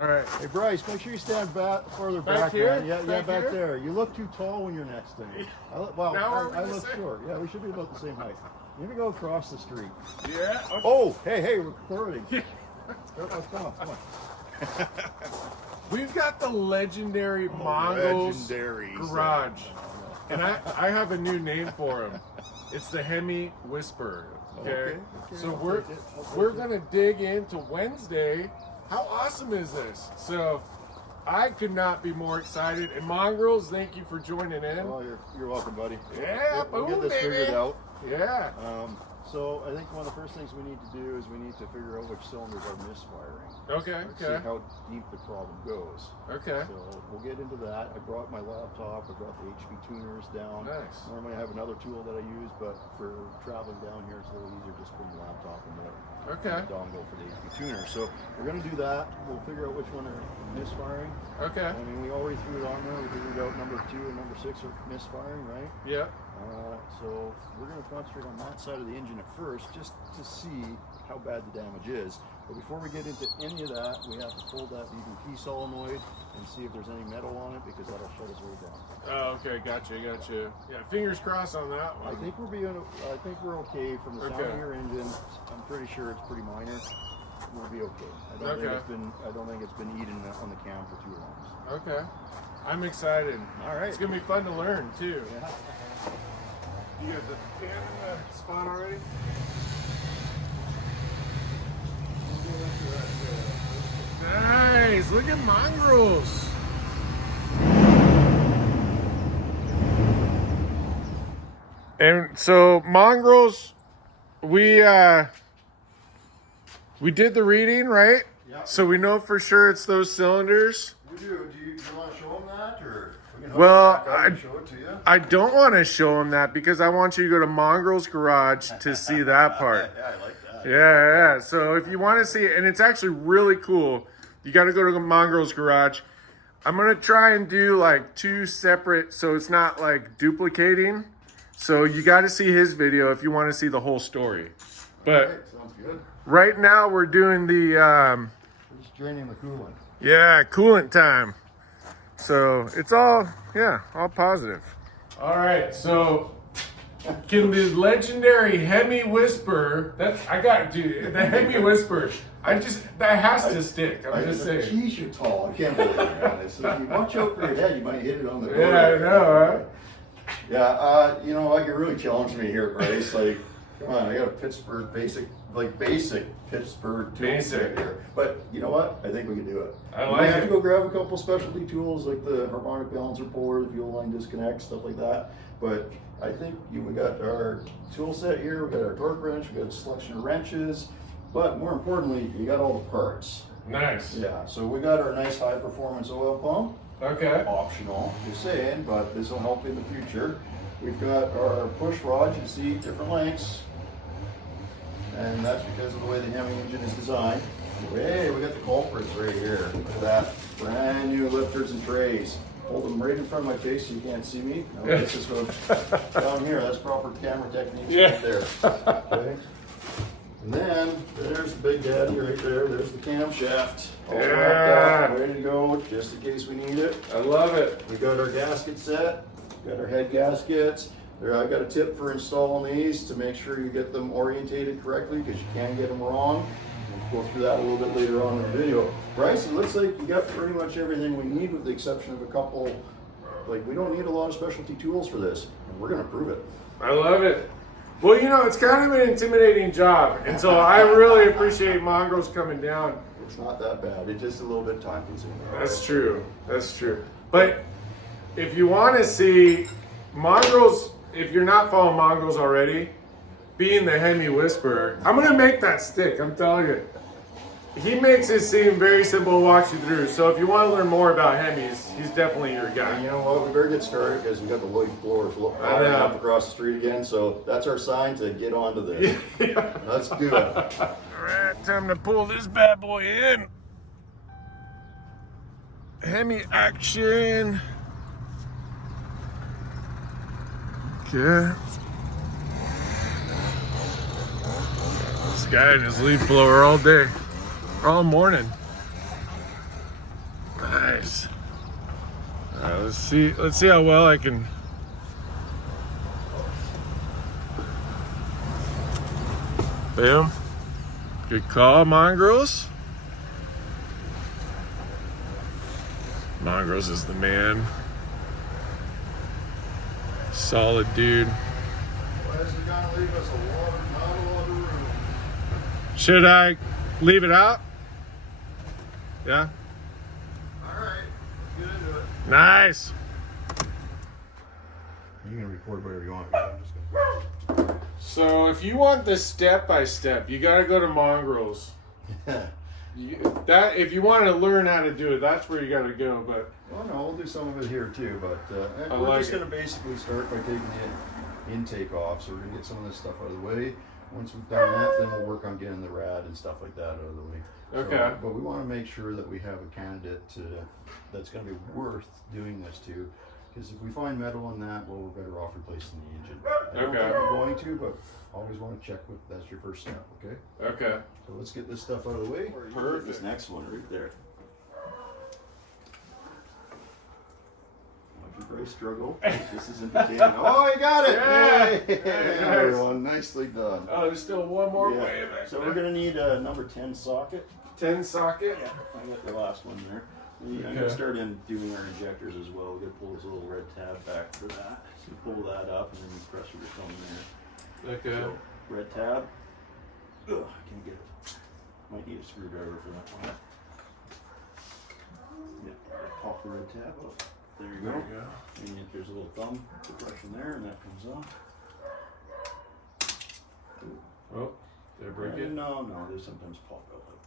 All right. Hey Bryce, make sure you stand further Back back, here? man. Yeah, back here? there. You look too tall when you're next to me. Well, Now are we I the look same? short. Yeah, we should be about the same height. Maybe go across the street. Yeah. Okay. Oh, hey, we're recording. Come on. We've got the legendary Mongols garage, and I have a new name for him. It's the Hemi Whisperer. Okay. So we're gonna dig into Wednesday. How awesome is this? So I could not be more excited. And Mongrels, thank you for joining in. Oh, you're welcome, buddy. Yeah, we'll boom, get this baby. figured out. Yeah. So I think one of the first things we need to do is we need to figure out which cylinders are misfiring. Okay. See how deep the problem goes. Okay. So we'll get into that. I brought my laptop. I brought the HV tuners down. Nice. Normally I have another tool that I use, but for traveling down here, it's a little easier just putting the laptop in the dongle for the HV tuner. So we're going to do that. We'll figure out which one are misfiring. Okay. I mean, we already threw it on there. We figured out number 2 and number 6 are misfiring, right? Yeah. So we're going to concentrate on that side of the engine at first, just to see how bad the damage is. But before we get into any of that, we have to pull that EVP solenoid and see if there's any metal on it, because that'll shut us way down. Oh, okay, gotcha. Yeah, fingers crossed on that one. I think we're okay from the sound of your engine. I'm pretty sure it's pretty minor. We'll be okay. I don't think it's been eaten on the cam for too long. Okay. I'm excited. All right. It's gonna be fun to learn too. Yeah. You got the pan in the spot already? Nice! Look at Mongrels! And so Mongrels, we did the reading, right? Yeah. So we know for sure it's those cylinders. We do. Do you want to show them that, or we can Well, show it to you? I don't want to show them that because I want you to go to Mongrels Garage to see that part. Yeah, I like that. Yeah. So if you want to see it, and it's actually really cool, you got to go to Mongrels Garage. I'm going to try and do like 2 separate, so it's not like duplicating. So you got to see his video if you want to see the whole story. But Right, sounds good. right now we're doing the, We're just draining the coolant. coolant time. So it's all positive. All right, so can the legendary Hemi Whisperer, the Hemi Whisperer, that has to stick. I'm just saying. Geez, you're tall. I can't believe it. So if you watch out for your head, you might hit it on the door. Yeah, I know, right? Yeah, you know, you really challenged me here, Bryce. Like, come on, I got a Pittsburgh basic Pittsburgh tool set here. But you know what? I think we can do it. I You like might have it. to go grab a couple specialty tools like the harmonic balancer puller, the fuel line disconnect, stuff like that. But I think we got our tool set here. We got our torque wrench. We got a selection of wrenches. But more importantly, you got all the parts. Nice. Yeah. So we got our nice high performance oil pump. Okay. Optional, just saying, but this will help in the future. We've got our push rods, you see different lengths, and that's because of the way the Hemi engine is designed. Hey, we got the culprits right here. Look at that, brand new lifters and trays. Hold them right in front of my face so you can't see me. Now this is going down here. That's proper camera techniques right there. Okay. And then there's the big daddy right there. There's the camshaft. All wrapped up, ready to go, just in case we need it. I love it. We got our gasket set. Got our head gaskets. I got a tip for installing these to make sure you get them orientated correctly, because you can get them wrong. We'll go through that a little bit later on in the video. Bryce, it looks like you got pretty much everything we need, with the exception of a couple. Like, we don't need a lot of specialty tools for this, and we're gonna prove it. I love it. Well, you know, it's kind of an intimidating job, and so I really appreciate Mongrels coming down. It's not that bad. It's just a little bit time consuming. That's true. That's true. But if you want to see Mongrels, if you're not following Mongrels already, being the Hemi Whisperer, I'm going to make that stick. I'm telling you. He makes it seem very simple to walk you through. So if you want to learn more about Hemis, he's definitely your And guy. you know what? We better get started, because we got the leaf blower flying up across the street again. So that's our sign to get onto this. Let's do it. All right, time to pull this bad boy in. Hemi action. Okay. This guy and his leaf blower all day, all morning. Nice. All right, let's see how well I can. Boom. Good call, Mongrels. Mongrels is the man. Solid dude. Why is it gonna leave us not a lot of room? Should I leave it out? Yeah. All right, let's get into it. Nice. You can record whatever you want. I'm just gonna... So if you want this step by step, you gotta go to Mongrels. If you want to learn how to do it, that's where you gotta go. But well, no, we'll do some of it here too. But we're just gonna basically start by taking the intake off. So we're gonna get some of this stuff out of the way. Once we've done that, then we'll work on getting the rad and stuff like that out of the way. Okay. So, but we want to make sure that we have a candidate that's going to be worth doing this to. Because if we find metal in that, well, we're better off replacing the engine. I don't think we're going to, but always want to check with. That's your first step, okay? Okay. So let's get this stuff out of the way. Perfect. This next one right there. Very struggle. This isn't the can. Oh, you got it! Yeah. Hey, everyone, nicely done. Oh, there's still one more way. So we're gonna need a number 10 socket. 10 socket. Yeah, I got the last one there. I'm gonna start in doing our injectors as well. We're gonna pull this little red tab back for that. So you pull that up and then you press your thumb there. Okay. So red tab. Ugh, I can't get it. Might need a screwdriver for that one. Yeah, pop the red tab up. There you go. And there's a little thumb depression there, and that comes off. Oh, did I break it? No, they sometimes pop out like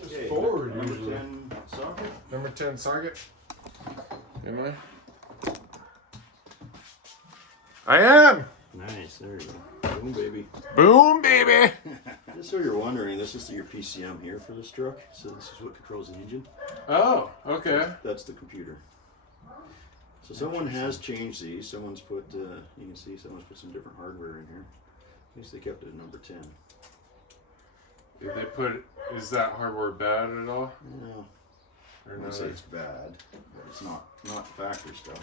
that. Okay. Forward number usually. 10 socket. Number 10 socket. Am I am. Nice, there you go. Boom, baby. Boom, baby. Just so you're wondering, this is your PCM here for this truck. So this is what controls the engine. Oh, okay. That's the computer. So someone has changed these. Someone's put, you can see someone's put some different hardware in here. At least they kept it at number 10. Did they put, is that hardware bad at all? No. Or I wouldn't say it's bad, but it's not factory stuff.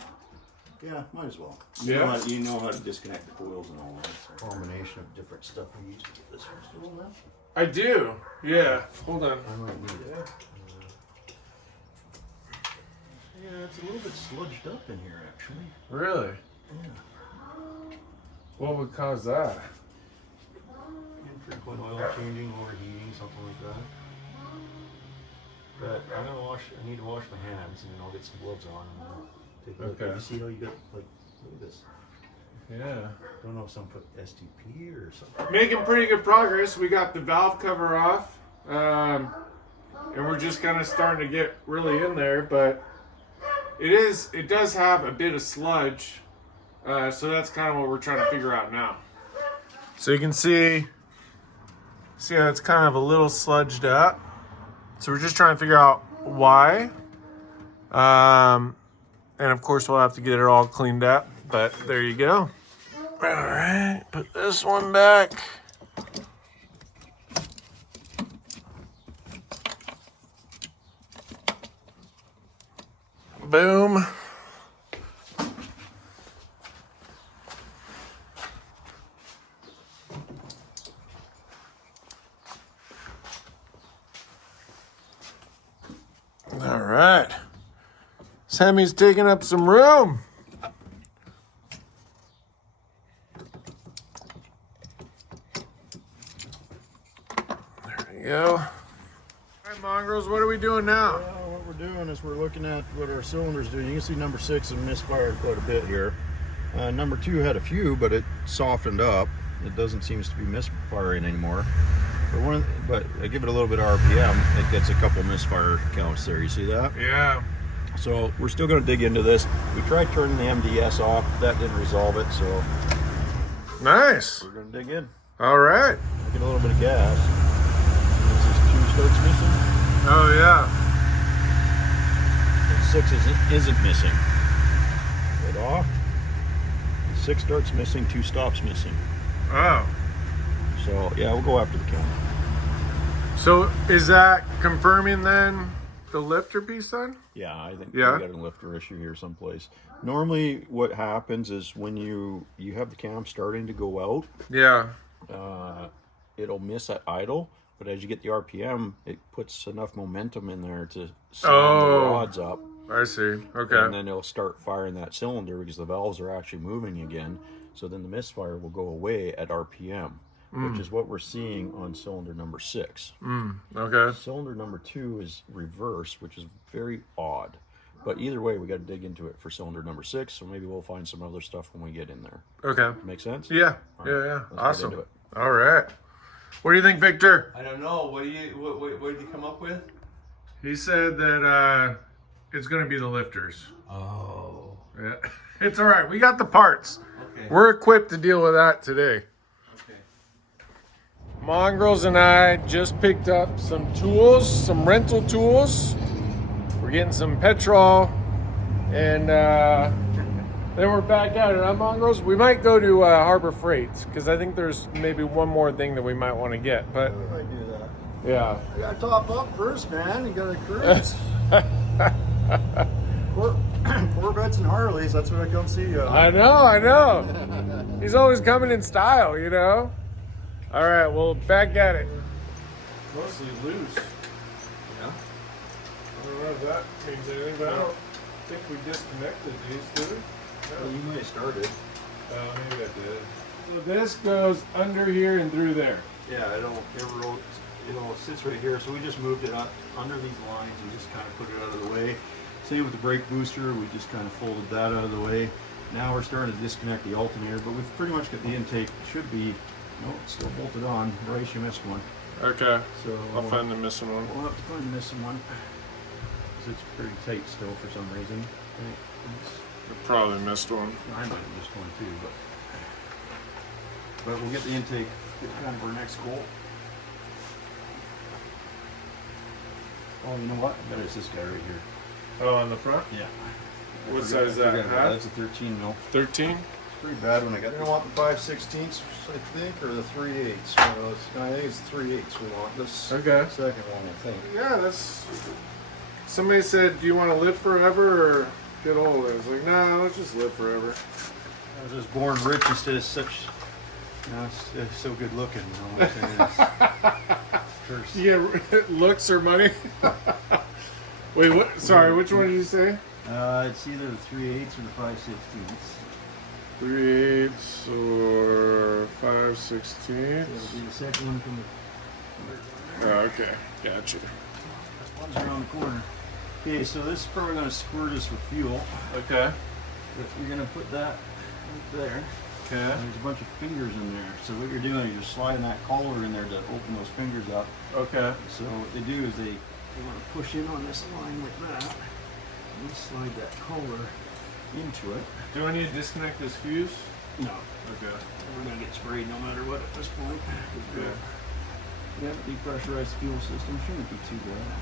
Yeah, might as well. You know how to disconnect the coils and all that. It's a combination of different stuff we use to get this one still. I do. Yeah. Hold on. I might need it. Yeah, it's a little bit sludged up in here, actually. Really? Yeah. What would cause that? Infrequent oil changing, overheating, something like that. But I need to wash my hands, and then I'll get some gloves on. And take a look. Okay. You see how you got, like, look at this. Yeah. I don't know if someone put STP or something. Making pretty good progress. We got the valve cover off. And we're just kind of starting to get really in there, but it does have a bit of sludge. So that's kind of what we're trying to figure out now. So you can see how it's kind of a little sludged up. So we're just trying to figure out why. And of course we'll have to get it all cleaned up, but there you go. All right, put this one back. Boom. All right. Hemi's taking up some room. There we go. All right, Mongrels, what are we doing now? Well, what we're doing is we're looking at what our cylinder's doing. You can see number 6 has misfired quite a bit here. Number 2 had a few, but it softened up. It doesn't seem to be misfiring anymore. But I give it a little bit of RPM, it gets a couple misfire counts there. You see that? Yeah. So we're still going to dig into this. We tried turning the MDS off. That didn't resolve it, so Nice. we're going to dig in. All right. Get a little bit of gas. This is 2 starts missing. Oh, yeah. And 6 isn't missing. Right off. 6 starts missing, 2 stops missing. Oh. So yeah, we'll go after the camera. So is that confirming then the lifter piece then? Yeah, I think Yeah. we got a lifter issue here someplace. Normally what happens is when you have the cam starting to go out, Yeah. it'll miss at idle, but as you get the RPM, it puts enough momentum in there to sound the rods up. I see. Okay. And then it'll start firing that cylinder because the valves are actually moving again. So then the misfire will go away at RPM, which is what we're seeing on cylinder number 6. Okay. Cylinder number 2 is reverse, which is very odd. But either way, we got to dig into it for cylinder number 6, so maybe we'll find some other stuff when we get in there. Okay. Make sense? Yeah. All Yeah. right, Yeah. let's get Awesome. into it. All right. What do you think, Victor? I don't know. What did you come up with? He said that it's going to be the lifters. Oh. Yeah. It's all right. We got the parts. Okay. We're equipped to deal with that today. Okay. Mongrels and I just picked up some tools, some rental tools. We're getting some petrol, and then we're back at it. Huh, Mongrels? We might go to Harbor Freight because I think there's maybe one more thing that we might want to get. But I do that. yeah, You got to top up first, man. You got to cruise. Corvettes and Harleys, that's what I come see you. I know. He's always coming in style, you know. All right, well, back at it. Mostly loose. Yeah. I don't know if that means anything, but I don't think we disconnected these, did we? Well, you might have started. Maybe I did. So this goes under here and through there. Yeah, it sits right here, so we just moved it up under these lines and just kind of put it out of the way. Same with the brake booster, we just kind of folded that out of the way. Now we're starting to disconnect the alternator, but we've pretty much got the intake. Should be, no, it's still bolted on. Bryce, you missed one. Okay. So I'll find the missing one. We'll have to find the missing one. 'Cause it's pretty tight still for some reason. I probably missed one. I might have missed one too, but we'll get the intake. Get kind of our next goal. Oh, you know what? I bet it's this guy right here. Oh, on the front? Yeah. What size is that? That's a 13 mil. 13? It's pretty bad when I got. You want the 5/16, I think, or the 3/8. Well, I think it's 3/8 we want. This Okay. second one, I think. Yeah, that's. Somebody said, "Do you want to live forever or get old?" I was like, "Nah, let's just live forever." I was just born rich instead of such. You know, it's so good looking. You know what I'm saying? Curse. You get looks or money? Wait, what? Sorry, which one did you say? It's either the 3/8 or the 5/16. 3/8 or 5/16. That'll be the second one from the. Oh, okay, gotcha. One's around the corner. Okay, so this is probably going to squirt us with fuel. Okay. But you're going to put that right there. Okay. And there's a bunch of fingers in there. So what you're doing is you're sliding that collar in there to open those fingers up. Okay. So what they do is they want to push in on this line like that. And you slide that collar into it. Do I need to disconnect this fuse? No. Okay. We're going to get sprayed no matter what at this point. Yeah. Yeah, depressurized fuel system shouldn't be too bad.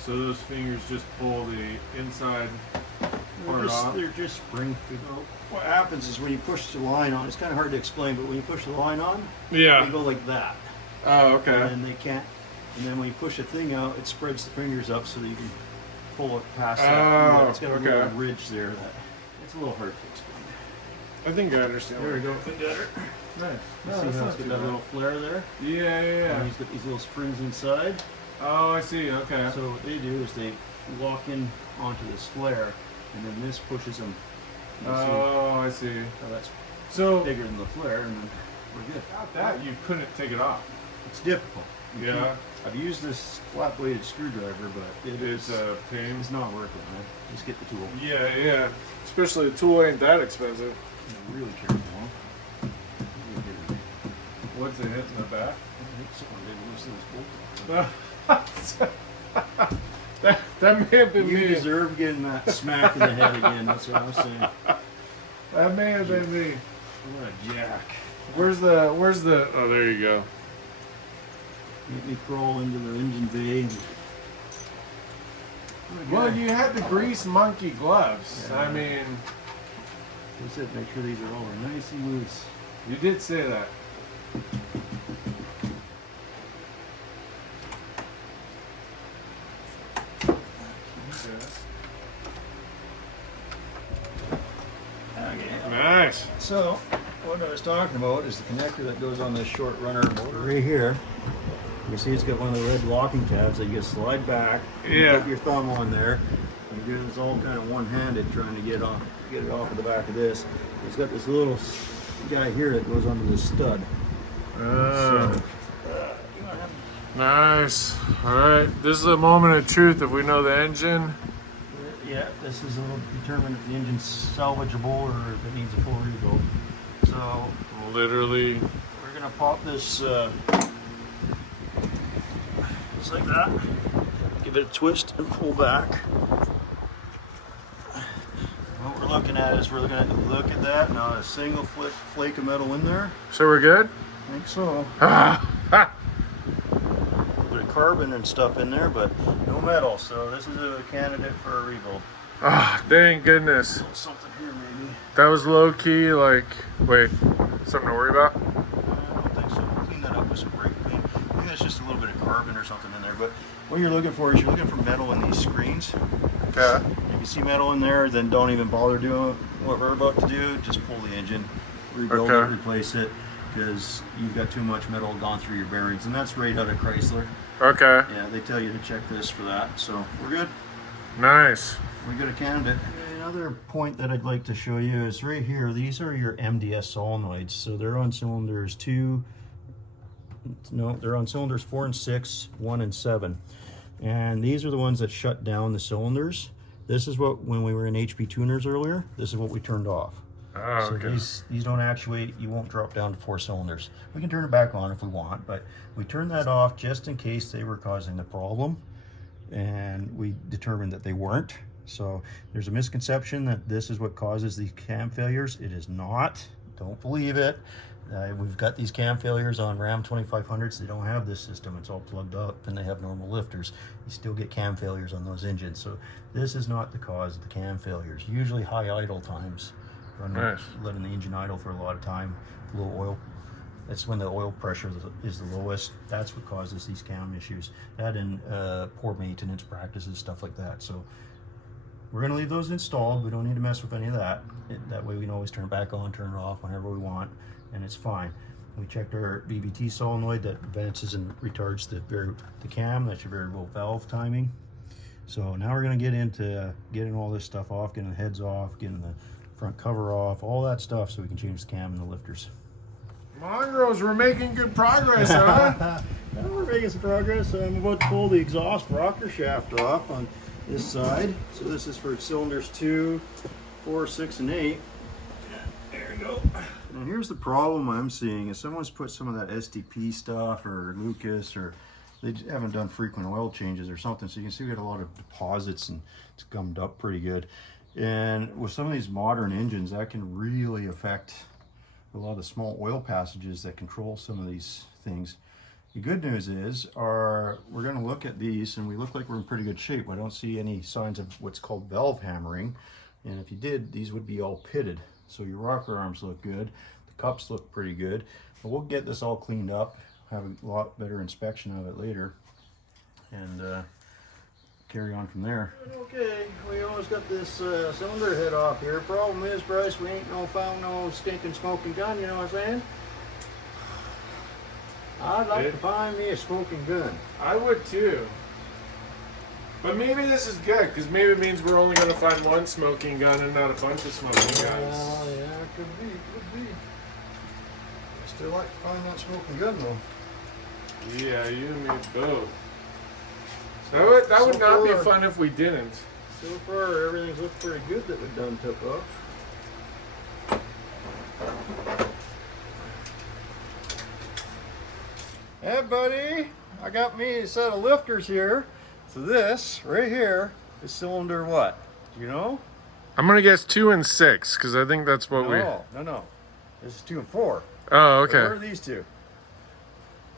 So those fingers just pull the inside part off? They're just spring fed. What happens is when you push the line on, it's kind of hard to explain, but when you push the line on, Yeah. they go like that. Oh, okay. And they can't. And then when you push the thing out, it spreads the fingers up so that you can pull it past that. Oh, It's got a okay. little ridge there that it's a little hard to explain. I think I understand. There we go. Nice. You see how it's got that little flare there? Yeah, yeah, And he's got these little springs inside. Oh, I see. Okay. So what they do is they lock in onto this flare, and then this pushes them. You see Oh, I see. how that's So, bigger than the flare, and then we're good. without that, you couldn't take it off. It's difficult. You Yeah. can't- I've used this flat-bladed screwdriver, but It's a pain. it's not worth it, man. Just get the tool. Yeah, yeah. Especially the tool ain't that expensive. Be really careful. Huh? Really careful. What's it hit in the back? I think someone did loosen this bolt. that may have been You me. deserve getting that smack in the head again. That's what I'm saying. That may have been me. What a jack. Where's the, oh, there you go. Make me crawl into the engine bay. Well, you had the grease monkey gloves. Yeah. I mean, That's it. Make sure these are all nice and loose. You did say that. Okay. Nice. So, what I was talking about is the connector that goes on this short runner motor right here. You see it's got one of the red locking tabs that you just slide back. Yeah. You put your thumb on there. And you're doing this all kind of one-handed trying to get it off of the back of this. It's got this little guy here that goes onto the stud. Nice. All right. This is a moment of truth. If we know the engine. Yeah, this is a little determine if the engine's salvageable or if it needs a full rebuild. So Literally. we're gonna pop this just like that. Give it a twist and pull back. What we're looking at is we're gonna look at that. Not a single flake of metal in there. So we're good? I think so. Ah. A little bit of carbon and stuff in there, but no metal. So this is a candidate for a rebuild. Ah, thank goodness. Something here maybe. That was low key, like, wait, something to worry about? I don't think so. We'll clean that up with some brake clean. I think that's just a little bit of carbon or something in there. But what you're looking for is you're looking for metal in these screens. Okay. If you see metal in there, then don't even bother doing what we're about to do. Just pull the engine, rebuild it, replace it, because you've got too much metal gone through your bearings. And that's right out of Chrysler. Okay. Yeah, they tell you to check this for that. So we're good. Nice. We got a candidate. Another point that I'd like to show you is right here. These are your MDS solenoids. So they're on cylinders 4 and 6, 1 and 7. And these are the ones that shut down the cylinders. This is what, when we were in HP tuners earlier, this is what we turned off. Oh, so okay. these don't actuate, you won't drop down to 4 cylinders. We can turn it back on if we want, but we turned that off just in case they were causing the problem. And we determined that they weren't. So there's a misconception that this is what causes these cam failures. It is not. Don't believe it. We've got these cam failures on Ram 2500s. They don't have this system. It's all plugged up and they have normal lifters. You still get cam failures on those engines. So this is not the cause of the cam failures. Usually high idle times. Nice. Letting the engine idle for a lot of time, low oil. That's when the oil pressure is the lowest. That's what causes these cam issues. That and poor maintenance practices, stuff like that. So we're going to leave those installed. We don't need to mess with any of that. That way we can always turn it back on, turn it off whenever we want, and it's fine. We checked our BBT solenoid that advances and retards the cam. That's your variable valve timing. So now we're going to get into getting all this stuff off, getting the heads off, getting the front cover off, all that stuff so we can change the cam and the lifters. Mongrels, we're making good progress, huh? Now we're making some progress. I'm about to pull the exhaust rocker shaft off on this side. So this is for cylinders 2, 4, 6, and 8. There we go. And here's the problem I'm seeing is someone's put some of that SDP stuff or Lucas, or they haven't done frequent oil changes or something. So you can see we got a lot of deposits and it's gummed up pretty good. And with some of these modern engines, that can really affect a lot of the small oil passages that control some of these things. The good news is we're going to look at these and we look like we're in pretty good shape. I don't see any signs of what's called valve hammering. And if you did, these would be all pitted. So your rocker arms look good. The cups look pretty good. But we'll get this all cleaned up, have a lot better inspection of it later, and carry on from there. Okay, we always got this cylinder head off here. Problem is, Bryce, we ain't found no stinking smoking gun, you know what I'm saying? I'd like to find me a smoking gun. I would too. But maybe this is good, because maybe it means we're only going to find one smoking gun and not a bunch of smoking guns. Well, yeah, could be. I still like to find that smoking gun though. Yeah, you and me both. That would not be fun if we didn't. So far, everything's looked pretty good that we've done took off. Hey, buddy, I got me a set of lifters here. So this right here is cylinder what? Do you know? I'm gonna guess 2 and 6 because I think that's what we. No. This is 2 and 4. Oh, okay. So where are these two?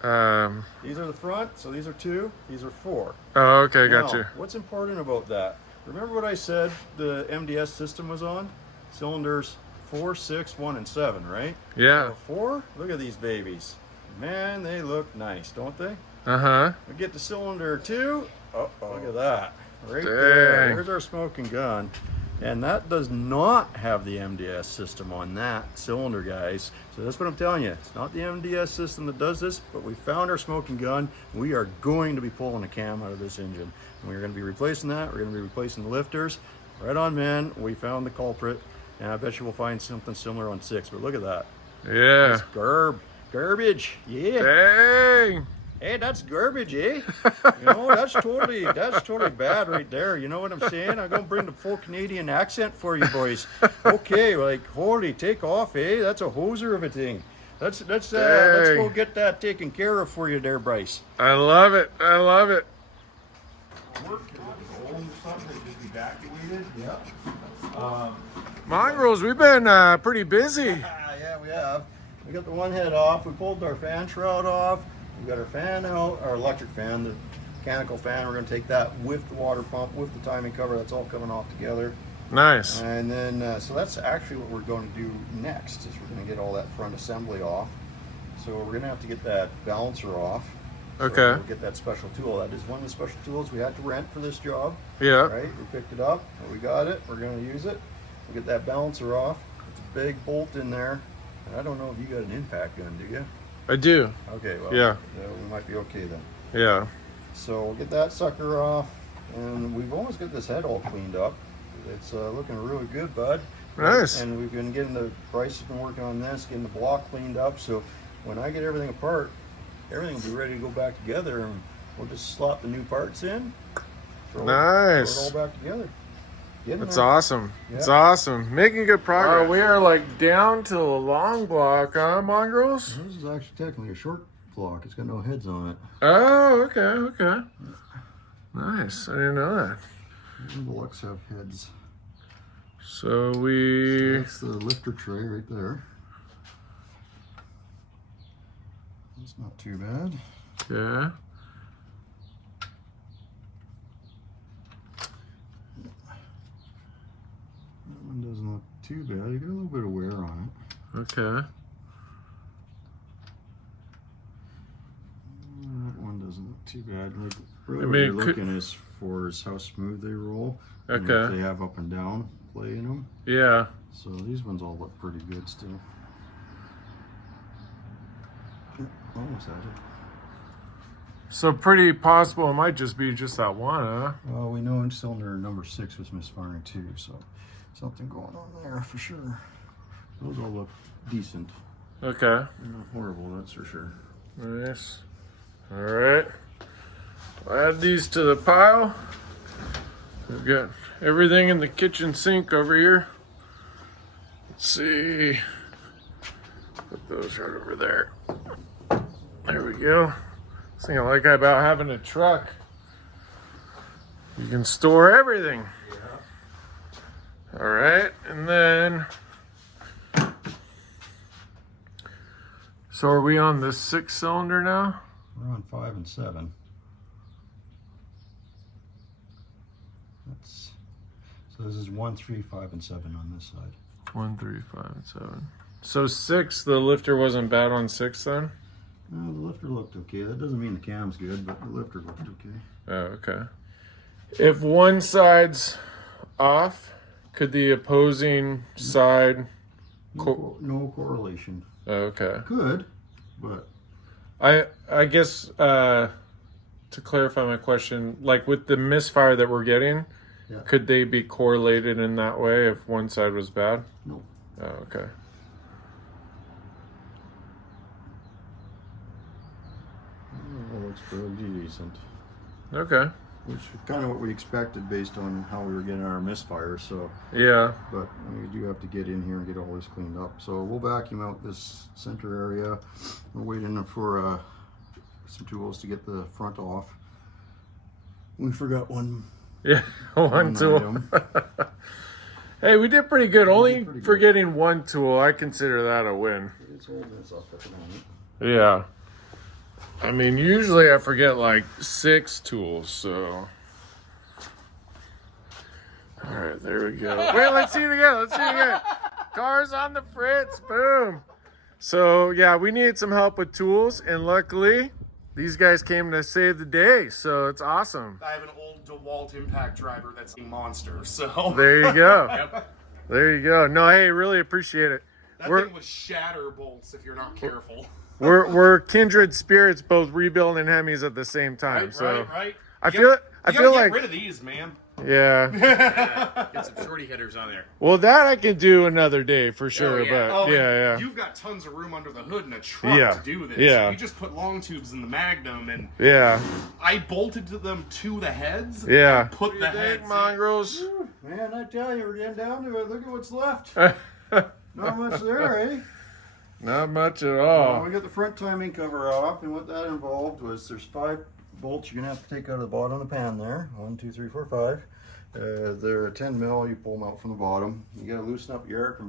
Um. These are the front, so these are 2. These are 4. Oh, okay, Now, gotcha. what's important about that? Remember what I said the MDS system was on? Cylinders 4, 6, 1, and 7, right? Yeah. So 4, look at these babies. Man, they look nice, don't they? Uh-huh. We get to cylinder 2. Oh, look at that. Right Dang. there. There's our smoking gun. And that does not have the MDS system on that cylinder, guys. So that's what I'm telling you. It's not the MDS system that does this, but we found our smoking gun. We are going to be pulling a cam out of this engine. And we're going to be replacing that. We're going to be replacing the lifters. Right on, man. We found the culprit. And I bet you we'll find something similar on 6. But look at that. Yeah. That's garbage. Yeah. Dang. Hey, that's garbage, eh? You know, that's totally bad right there. You know what I'm saying? I'm gonna bring the full Canadian accent for you boys. Okay, like holy, take off, eh? That's a hoser of a thing. Let's go get that taken care of for you there, Bryce. I love it. I love it. Mongrels, we've been pretty busy. Yeah, we have. We got the one head off. We pulled our fan shroud off. We got our fan out, our electric fan, the mechanical fan. We're going to take that with the water pump, with the timing cover. That's all coming off together. Nice. And then, so that's actually what we're going to do next, is we're going to get all that front assembly off. So we're going to have to get that balancer off. So Okay. we'll get that special tool. That is one of the special tools we had to rent for this job. Yeah. Right? We picked it up. We got it. We're going to use it. We'll get that balancer off. It's a big bolt in there. And I don't know if you got an impact gun, do you? I do. Okay, well, Yeah. we might be okay then. Yeah. So we'll get that sucker off, and we've almost got this head all cleaned up. It's looking really good, bud. Nice. And we've been getting Bryce has been working on this, getting the block cleaned up. So when I get everything apart, everything will be ready to go back together, and we'll just slot the new parts in. Throw Nice. it all back together. That's awesome. It's awesome. Making good progress. We are like down to a long block, huh, Mongrels? This is actually technically a short block. It's got no heads on it. Oh, okay, okay. Nice. I didn't know that. The blocks have heads. So So we... that's the lifter tray right there. It's not too bad. Yeah. That one doesn't look too bad. You got a little bit of wear on it. Okay. That one doesn't look too bad. Like, really, I what mean, you're looking is for is how smooth they roll. And Okay. if they have up and down play in them. Yeah. So these ones all look pretty good still. Almost had it. So pretty possible it might just be just that one, huh? Well, we know cylinder number 6 was misfiring too, so something going on there for sure. Those all look decent. Okay. They're not horrible, that's for sure. Nice. All right. I'll add these to the pile. We've got everything in the kitchen sink over here. Let's see. Put those right over there. There we go. This thing I like about having a truck. You can store everything. Yeah. All right, and then. So are we on this 6-cylinder now? We're on 5 and 7. So this is 1, 3, 5, and 7 on this side. 1, 3, 5, and 7. So 6, the lifter wasn't bad on 6 then? No, the lifter looked okay. That doesn't mean the cam's good, but the lifter looked okay. Oh, okay. If one side's off, could the opposing side... No correlation. Oh, okay. Good, but... I guess, to clarify my question, like with the misfire that we're getting, Yeah. could they be correlated in that way if one side was bad? No. Oh, okay. That looks pretty decent. Okay. Which is kind of what we expected based on how we were getting our misfire, so... Yeah. But we do have to get in here and get all this cleaned up. So we'll vacuum out this center area. We're waiting for some tools to get the front off. We forgot one. Yeah, one tool. Item. Hey, we did pretty good. Only pretty for good. getting one tool, I consider that a win. It's holding this up at the moment. Yeah. I mean, usually I forget like 6 tools, so. All right, there we go. Wait, let's see it again. Let's see it again. Cars on the fritz. Boom. So, yeah, we needed some help with tools, and luckily, these guys came to save the day, so it's awesome. I have an old DeWalt impact driver that's a monster, so. There you go. Yep. There you go. No, hey, really appreciate it. That thing was shatter bolts if you're not careful. We're kindred spirits, both rebuilding Hemis at the same time. So Right. I feel like get rid of these, man. yeah. Get some shorty hitters on there. Well, that I can do another day for sure. yeah. But yeah. You've got tons of room under the hood in a truck Yeah. to do this. Yeah. You just put long tubes in the Magnum, and Yeah. I bolted them to the heads. Yeah. And put the heads in. mongrels. Man, I tell you, we're getting down to it. Look at what's left. Not much there, eh? Not much at Well, all. we got the front timing cover off, and what that involved was there's 5 bolts you're gonna have to take out of the bottom of the pan there. 1, 2, 3, 4, 5. They're 10 mil. You pull them out from the bottom. You gotta loosen up your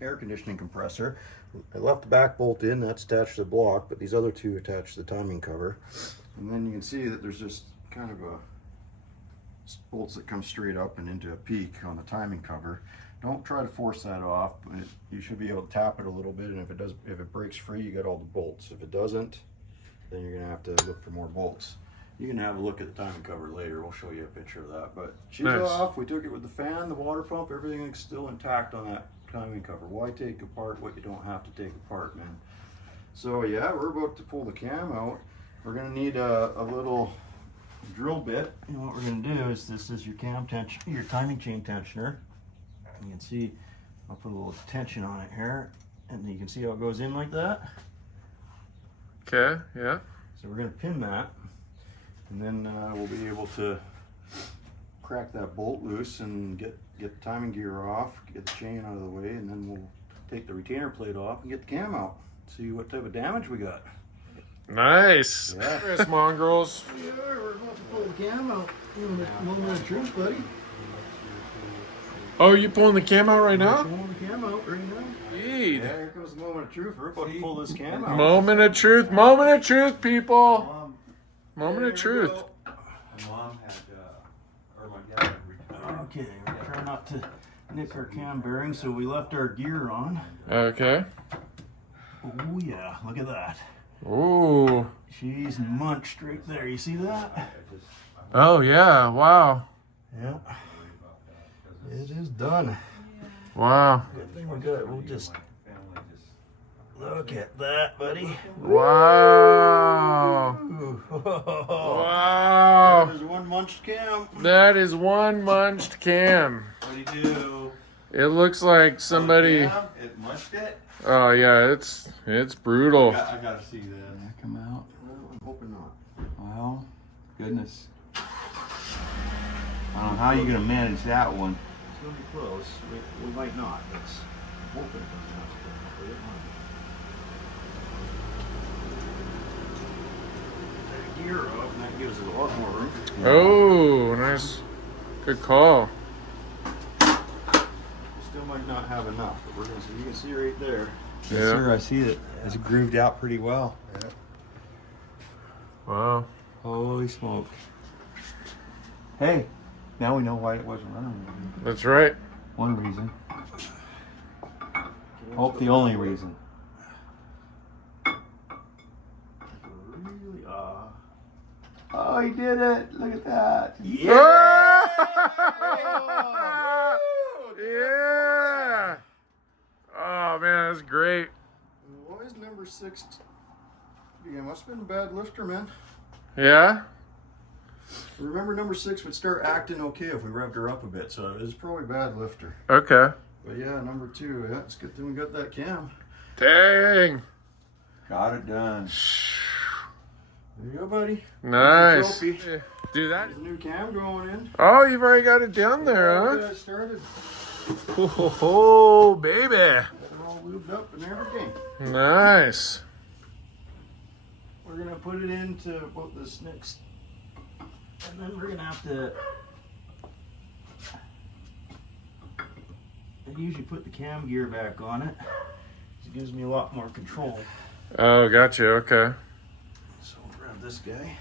air conditioning compressor. I left the back bolt in. That's attached to the block, but these other 2 attach to the timing cover. And then you can see that there's just kind of a bolts that come straight up and into a peak on the timing cover. Don't try to force that off, but you should be able to tap it a little bit, and if it breaks free, you got all the bolts. If it doesn't, then you're gonna have to look for more bolts. You can have a look at the timing cover later. We'll show you a picture of that. But she's Nice. off. We took it with the fan, the water pump, everything is still intact on that timing cover. Why take apart what you don't have to take apart, man? So yeah, we're about to pull the cam out. We're gonna need a little drill bit, and what we're gonna do is this is your cam tension, your timing chain tensioner. You can see I'll put a little tension on it here, and you can see how it goes in like that. Okay. Yeah. So we're going to pin that, and then we'll be able to crack that bolt loose and get the timing gear off, get the chain out of the way, and then we'll take the retainer plate off and get the cam out. See what type of damage we got. Nice. Yeah. Chris mongrels. Yeah, we're about to pull the cam out. Moment of truth, buddy. Oh, you pulling the cam out right now? Pulling the cam out right now. Indeed. Yeah, here goes the moment of truth. We're about to pull this cam out. Moment of truth. Moment of truth, people. Moment of truth. Mom had, or my dad had Okay, we're trying not to nick our cam bearing, so we left our gear on. Okay. Oh yeah, look at that. Ooh. She's munched right there. You see that? Oh yeah. Wow. Yeah. It is done. Wow. Good thing we got it. We'll just look at that, buddy. Wow. Ooh. Wow. There's one munched cam. That is one munched cam. What do you do? It looks like somebody. Yeah, it mushed it? Oh yeah, it's brutal. I gotta see this. Come out. Well, I'm hoping not. Well, goodness. I don't know how you're gonna manage that one. It's gonna be close. We might not. Let's hope it doesn't have to. Take gear up, and that gives it a lot more room. Oh, nice. Good call. Still might not have enough, but we're gonna see. You can see right there. Yes, Yeah. sir, I see it. It's grooved out pretty well. Yeah. Wow. Holy smoke. Hey, now we know why it wasn't running. That's right. One reason. Hope the only reason. Really? Oh, he did it. Look at that. Yeah. Yeah. Oh man, that's great. Why is number 6? Yeah, must have been a bad lifter, man. Yeah. Remember, number 6 would start acting okay if we revved her up a bit, so it was probably a bad lifter. Okay. But yeah, number 2, yeah, it's a good thing we got that cam. Dang. Got it done. There you go, buddy. Nice. Trophy. Do that. There's a new cam going in. Oh, you've already got it down there, Yeah, huh? got it started. Oh, baby. Got it all lubed up and everything. Nice. We're gonna put it into about this next, and then we're gonna have to. I usually put the cam gear back on it. It gives me a lot more control. Oh, gotcha. Okay. So we'll grab this guy.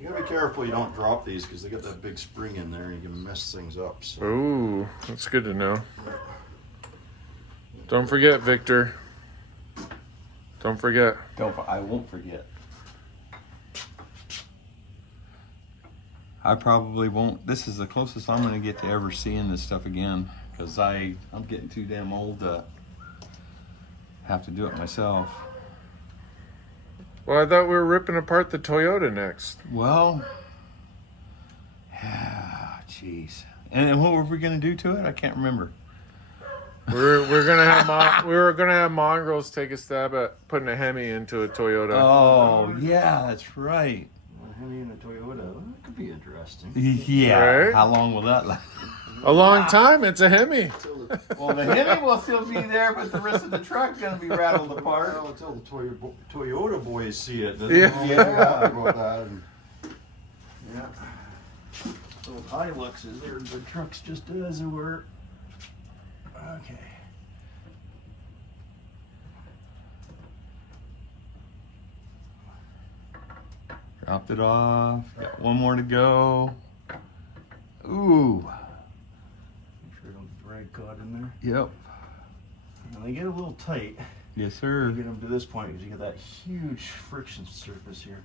You gotta be careful you don't drop these because they got that big spring in there and you can mess things up. So Ooh, that's good to know. Don't forget, Victor. Don't forget. I won't forget. I probably won't. This is the closest I'm going to get to ever seeing this stuff again, because I'm getting too damn old to have to do it myself. Well, I thought we were ripping apart the Toyota next. Well, jeez. And what were we going to do to it? I can't remember. We're gonna have we were gonna have mongrels take a stab at putting a Hemi into a Toyota. Oh yeah, that's right. A Hemi and a Toyota. That could be interesting. Yeah. Right? How long will that last? A long time. It's a Hemi. Well, the Hemi will still be there, but the rest of the truck's gonna be rattled apart. Well, until the Toyota boys see it. Yeah. About that. And, yeah. Those Hiluxes, they're good trucks just as they were. Okay. Dropped it off. Got one more to go. Ooh. Make sure don't get drag caught in there. Yep. And they get a little tight. Yes, sir. You get them to this point because you get that huge friction surface here.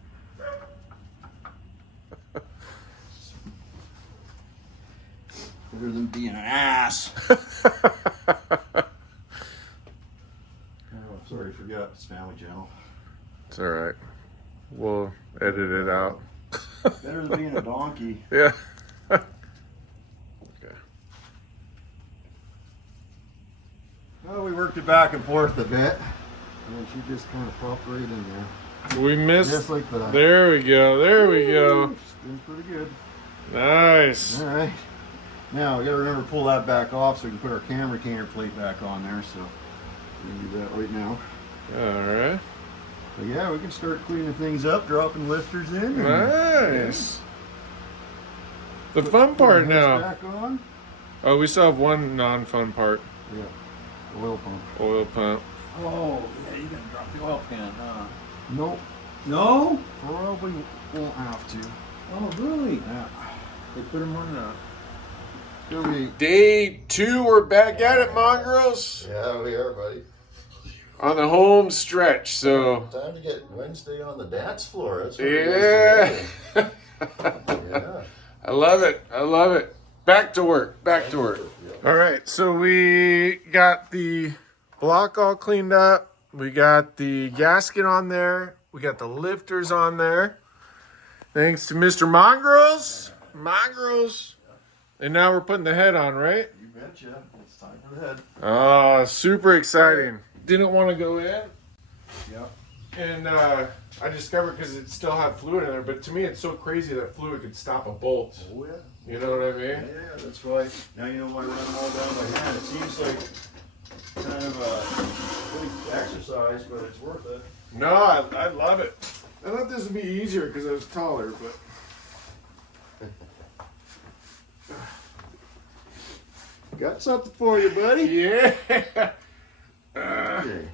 Better than being an ass. Oh, sorry, forgot. It's Family Channel. It's all right. We'll edit it out. Better than being a donkey. Yeah. Okay. Well, we worked it back and forth a bit, and then she just kind of popped right in there. We missed. Just like that. There we go. There we go. Spins pretty good. Nice. All right. Now we got to remember to pull that back off so we can put our camera canner plate back on there. So we're gonna do that right now. All right. But yeah, we can start cleaning things up, dropping lifters in. And, Nice. The fun part now. Back on. Oh, we still have one non-fun part. Yeah. Oil pump. Oil pump. Oh, yeah, you gotta drop the oil pan, huh? Nope. No? Probably won't have to. Oh, really? Yeah. They put them on now. Here we. Day 2, we're back at it, mongrels. Yeah, we are, buddy. On the home stretch, so. Time to get Wednesday on the dance floor. That's what Yeah. Yeah. I love it. I love it. Back to work. Back to work. All right, so we got the block all cleaned up. We got the gasket on there. We got the lifters on there. Thanks to Mr. Mongrels. Mongrels. And now we're putting the head on, right? You betcha. It's time for the head. Oh, super exciting. Didn't want to go in. Yep. And I discovered because it still had fluid in there, but to me it's so crazy that fluid could stop a bolt. Oh, yeah. You know what I mean? Yeah, that's right. Now you know why I run them all down by hand. It seems like kind of a big exercise, but it's worth it. No, I love it. I thought this would be easier because I was taller, but. Got something for you, buddy. Yeah. Okay.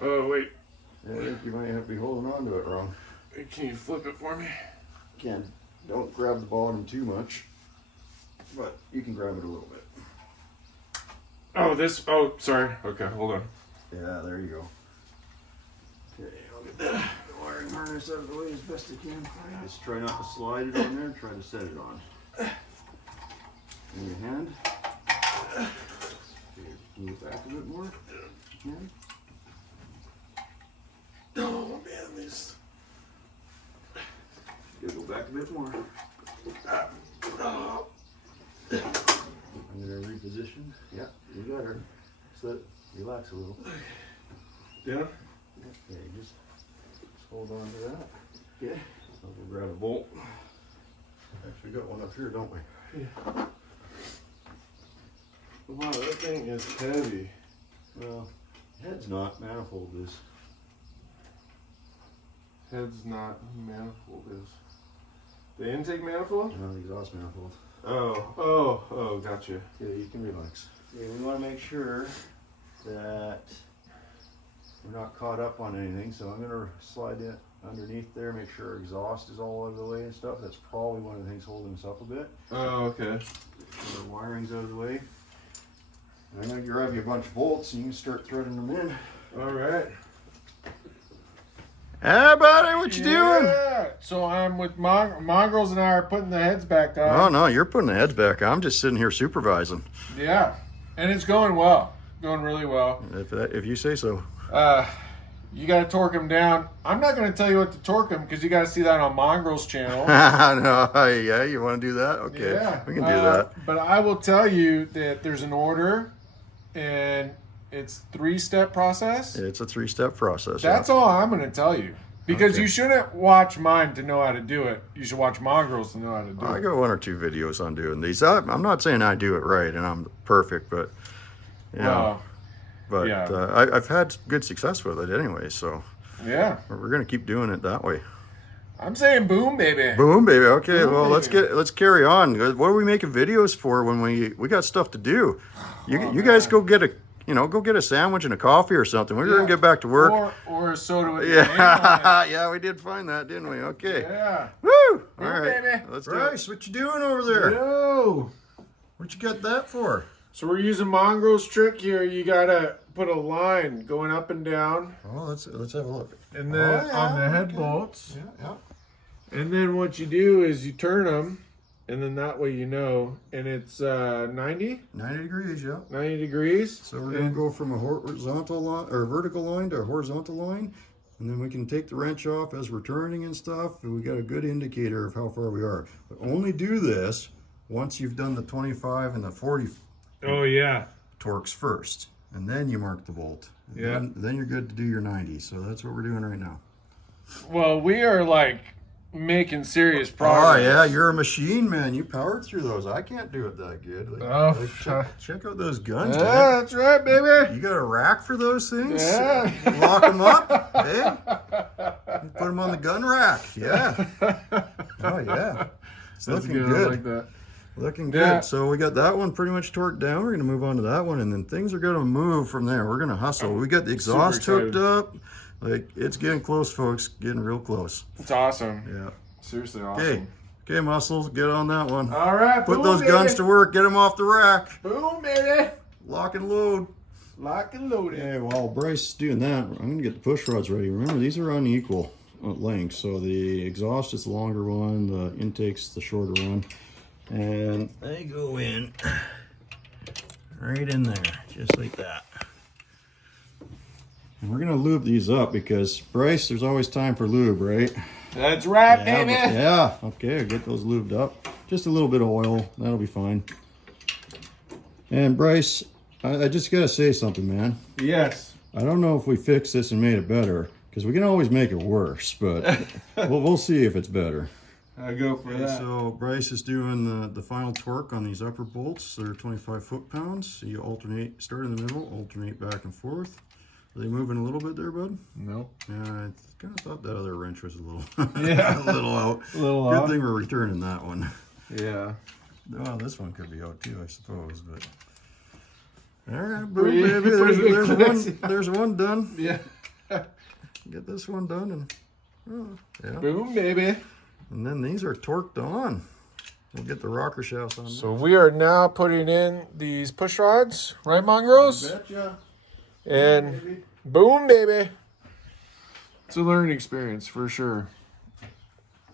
Oh, wait. I think you might have to be holding on to it wrong. Can you flip it for me? Again, don't grab the bottom too much, but you can grab it a little bit. Oh, this. Oh, sorry. Okay, hold on. Yeah, there you go. Okay, I'll get the wiring harness out of the way as best I can. Just try not to slide it on there, try to set it on. In your hand. Okay, move it back a bit more. Yeah. Oh, man, this. Go back a bit more. Oh. I'm gonna reposition. Yeah, you got her. So relax a little. Yeah? Okay, just hold on to that. Okay. So we'll grab a bolt. Actually got one up here, don't we? Yeah. Wow, that thing is heavy. Well, head's not, manifold is. Head's not, manifold is. The intake manifold? No, the exhaust manifold. Oh, gotcha. Yeah, you can relax. Yeah, we want to make sure that we're not caught up on anything, so I'm going to slide it underneath there, make sure our exhaust is all out of the way and stuff. That's probably one of the things holding us up a bit. Oh, okay. So the wiring's out of the way. I'm going to grab you a bunch of bolts and you can start threading them in. All right. Hey, buddy, what you doing? So I'm with Mongrels and I are putting the heads back on. Oh, no, you're putting the heads back on. I'm just sitting here supervising. Yeah, and it's going well. Going really well. If you say so. You got to torque them down. I'm not going to tell you what to torque them because you got to see that on Mongrel's channel. No, yeah, you want to do that? Okay, Yeah, we can do that. But I will tell you that there's an order, and it's 3-step process. It's a 3-step process. That's all I'm going to tell you. Because you shouldn't watch mine to know how to do it. You should watch Mongrels to know how to do I it. got 1 or 2 videos on doing these. I'm not saying I do it right and I'm perfect, but yeah. But yeah. I've had good success with it anyway, so Yeah. we're gonna keep doing it that way. I'm saying boom, baby. Boom, baby. Okay, Boom, well baby. let's carry on. What are we making videos for when we got stuff to do? You guys go get a sandwich and a coffee or something. We're gonna get back to work. Or a soda with your name on Yeah, yeah, we did find that, didn't we? Okay. it. Yeah. Woo! Boom, All right, baby. let's do it. Bryce, what you doing over there? Yo. What you got that for? So we're using Mongrel's trick here. You gotta put a line going up and down, Oh, let's have a look. and then on the head bolts. Yeah. And then what you do is you turn them, and then that way you know. And it's 90 90 degrees, yeah. degrees. So we're gonna go from a horizontal line or vertical line to a horizontal line, and then we can take the wrench off as we're turning and stuff, and we got a good indicator of how far we are. But only do this once you've done the 25 and the 40 Oh yeah. torques first, and then you mark the bolt. And Yeah. Then you're good to do your 90. So that's what we're doing right now. Well, we are like making serious Oh progress. yeah, you're a machine, man. You powered through those. I can't do it that good. Check out those guns, man. Yeah, that's right, baby. You got a rack for those things? Yeah. Lock them up, hey? You put them on the gun rack, yeah. Oh yeah, it's That's looking good. good. I like that. Looking good. Yeah. So we got that one pretty much torqued down. We're gonna move on to that one, and then things are gonna move from there. We're gonna hustle. We got the exhaust Super hooked up. Like, it's getting close, folks. Getting real close. It's awesome. Yeah. Seriously awesome. Okay. Okay, muscles, get on that one. All right. Put boom, those baby. guns to work. Get them off the rack. Boom, baby. Lock and load. Lock and loaded. Okay, while Bryce is doing that, I'm going to get the push rods ready. Remember, these are unequal lengths. So the exhaust is the longer one, the intake's the shorter one. And they go in right in there, just like that. And we're going to lube these up because, Bryce, there's always time for lube, right? That's right, Yeah, baby. yeah, okay, get those lubed up. Just a little bit of oil, that'll be fine. And Bryce, I just gotta say something, man. Yes. I don't know if we fixed this and made it better, because we can always make it worse, but we'll see if it's better. I go for that. So Bryce is doing the final torque on these upper bolts. They're 25 foot-pounds. So you alternate, start in the middle, alternate back and forth. Are they moving a little bit there, bud? No. Yeah, I kind of thought that other wrench was a little, Yeah. a little out. A little Good off. thing we're returning that one. Yeah. Well, this one could be out too, I suppose. But all right, Pretty- boom, baby. pretty There's good one. question. There's one done. Yeah. Get this one done, and yeah. Boom, baby. And then these are torqued on. We'll get the rocker shafts on. So we are now putting in these push rods, right, Mongrels? Betcha. And boom, baby. It's a learning experience for sure.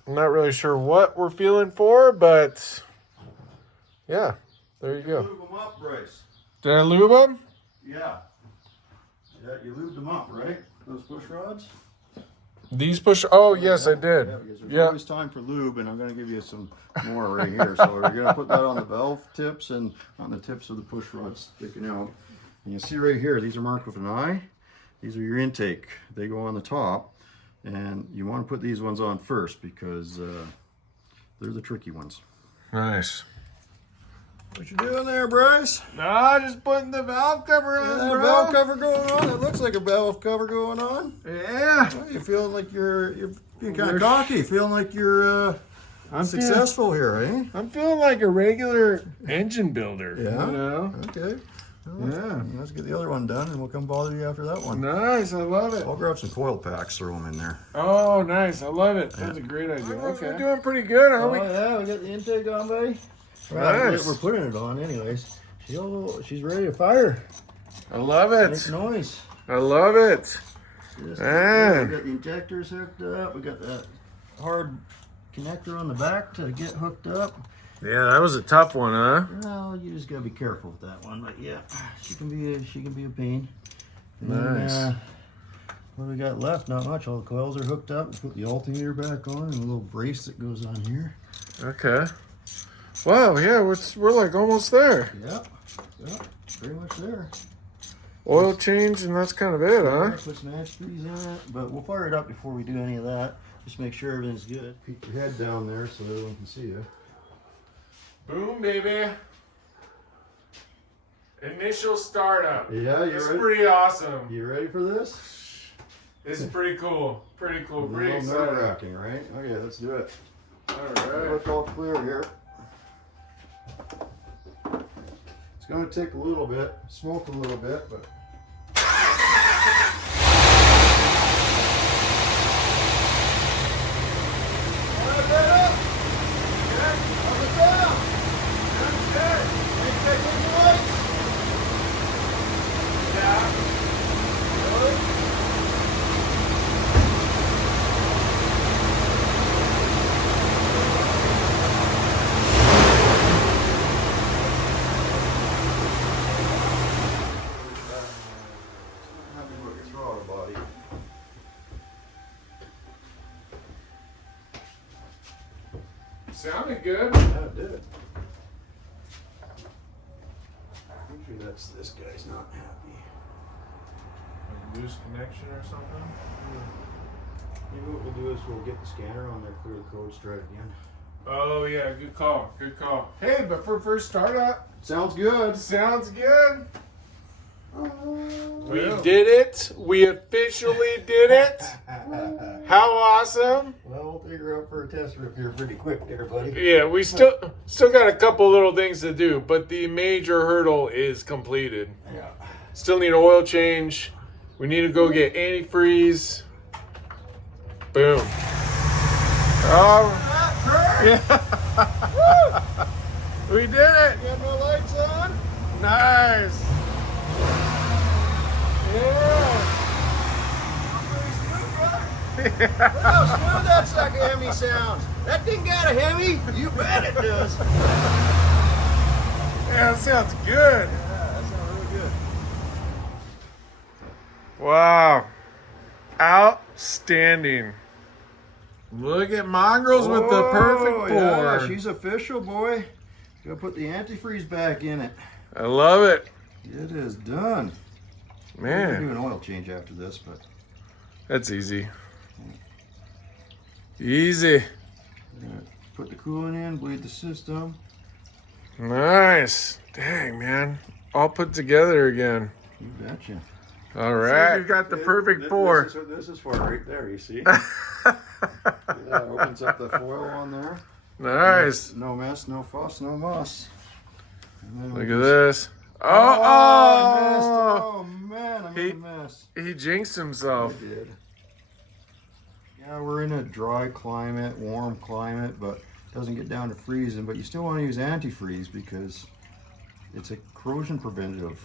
I'm not really sure what we're feeling for, but yeah, there you go. Lube them up, Bryce. Did I lube them? Yeah. Yeah, you lubed them up, right? Those push rods. These push. Oh, yes, I did. Yeah, because there's Yeah. always time for lube, and I'm going to give you some more right here. So we're going to put that on the valve tips and on the tips of the push rods sticking out. And you see right here, these are marked with an eye. These are your intake. They go on the top, and you want to put these ones on first because they're the tricky ones. Nice. What you doing there, Bryce? Nah, just putting the valve cover on, That bro. valve cover going on? It looks like a valve cover going on. Yeah. Well, you feeling like you're kind of cocky, feeling like you're I'm successful here, eh? I'm feeling like a regular engine builder. Yeah. You know? Okay. Well, Yeah. let's get the other one done, and we'll come bother you after that one. Nice. I love it. I'll grab some coil packs, throw them in there. Oh, nice. I love it. That's a great idea. Okay. We're doing pretty good, aren't we? yeah, we got the intake on, buddy. Nice. We're putting it on anyways. she's ready to fire. I love it. Make noise. I love it. We Man. got the injectors hooked up. We got that hard connector on the back to get hooked up. Yeah, that was a tough one, huh? Well, you just gotta be careful with that one. But yeah, she can be a pain. And Nice. then, what do we got left? Not much. All the coils are hooked up. We put the alternator back on and a little brace that goes on here. Okay. Wow, yeah, we're like almost there. Yep. Yep. Pretty much there. Oil change, and that's kind of it, huh? Put some antifreeze in it, but we'll fire it up before we do any of that. Just make sure everything's good. Peek your head down there so everyone can see you. Boom, baby. Initial startup. Yeah, you It's ready? pretty awesome. You ready for this? It's pretty cool. Pretty cool. A Pretty little exciting. nerve-wracking, right? Okay, let's do it. Alright. Look all clear here. It's going to take a little bit, smoke a little bit, but. Sounded good. Yeah, it did. Usually that's this guy's not happy. Loose connection or something? Maybe what we'll do is we'll get the scanner on there, clear the codes, try it again. Oh yeah, good call. Good call. Hey, but for first startup, Sounds good. sounds good. We Well. did it. We officially did it. How awesome! Well, we'll take her up for a test rip here pretty quick there, buddy. Yeah, we still got a couple little things to do, but the major hurdle is completed. Yeah. Still need an oil change. We need to go get antifreeze. Boom. Oh, yeah. We did it. You got no lights on? Nice. Yeah. How smooth that sucker Hemi sounds. That thing got a Hemi? You bet it does. Yeah, that sounds good. Yeah, that sounds really good. Wow. Outstanding. Look at Mongrels with the perfect pour. Yeah, she's official, boy. Gotta put the antifreeze back in it. I love it. It is done. We're gonna do Man, an oil change after this, but that's easy. Easy. put the coolant in, bleed the system. Nice. Dang, man. All put together again. You betcha. All right. You got the perfect pour. This is what this is for right there, you see? That opens up the foil on there. Nice. No mess, no fuss, no muss. And then Look we at just- this. Oh, I missed. oh. Oh man, I made a mess. He jinxed I himself. did. Yeah, we're in a dry climate, warm climate, but it doesn't get down to freezing. But you still want to use antifreeze because it's a corrosion preventative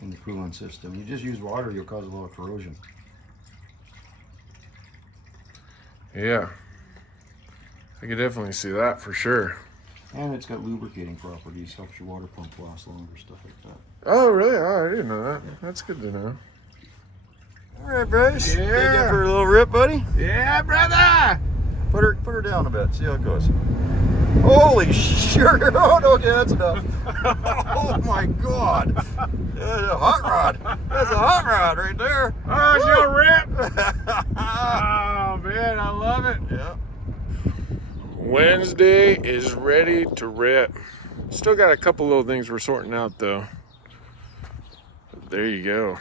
in the coolant system. You just use water, you'll cause a lot of corrosion. Yeah. I could definitely see that for sure. And it's got lubricating properties, helps your water pump last longer, stuff like that. Oh, really? Oh, I didn't know that. That's good to know. All right, Bryce. Yeah. Take it for a little rip, buddy. Yeah, brother! Put her down a bit. See how it goes. Holy sugar! Oh no, okay, that's enough. Oh my God! That's a hot rod. That's a hot rod right there. Oh, it's your rip! Oh, man, I love it. Yeah. Wednesday is ready to rip. Still got a couple little things we're sorting out, though. But there you go.